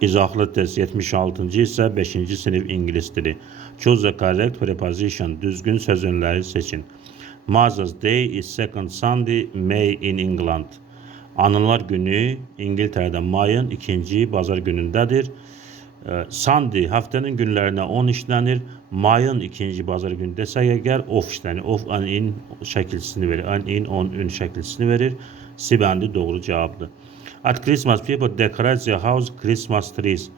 İzahlı test 76. ise 5. sınıf İngiliz dili. Choose the correct preposition. Düzgün sözcükleri seçin. Mother's Day is second Sunday, May in England. Anılar günü İngiltere'de mayın ikinci bazar günündedir. Sunday haftanın günlerine 10 işlenir. Mayın ikinci bazar günü desək əgər off işlenir. Off and in şəkilsini verir. And in on ün şəkilsini verir. Sibəndi doğru cavabdır. At Christmas people decorate their house Christmas trees.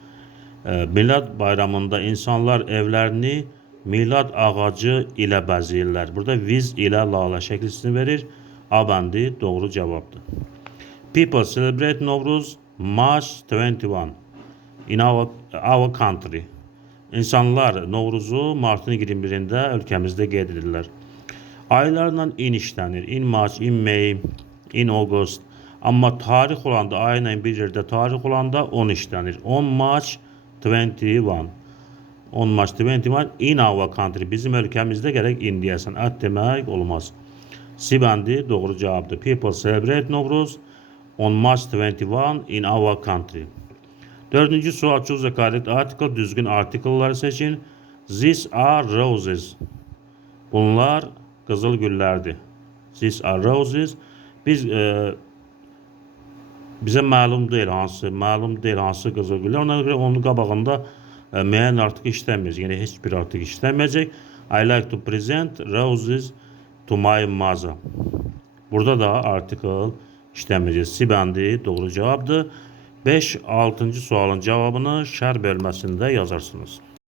Milad bayramında insanlar evlerini milad ağacı ilə bəzəyirlər. Burada with ilə lala şəklisini verir. Abəndi doğru cavabdır. People celebrate Novruz March 21 in our country. İnsanlar Novruz'u Mart'ın 21'inde ülkemizde qeyd edirlər. Aylarla in işlənir. In March, in May, in August. Amma tarix olanda, ayla bir yerdə tarix olanda 10 işlənir. 10 March 21. 10 March 21 in our country. Bizim ölkəmizdə gərək in deyəsən. At demək olmaz. Sibəndi doğru cavabdır. People celebrate Novruz on March 21 in our country. Dördüncü sual, choose the correct article. Düzgün article'ları seçin. These are roses. Bunlar qızıl güllərdir. These are roses. Bizə məlum deyil hansı qızıl güllər. Ona görə onun qabağında müəyyən artıq işləməyəcək. Yəni heç bir artıq işləməyəcək. I like to present roses to my mother. Burada da article işləməyəcək. Sibəndi doğru cavabdır. 5-6. sualın cevabını şərh bölməsində yazarsınız.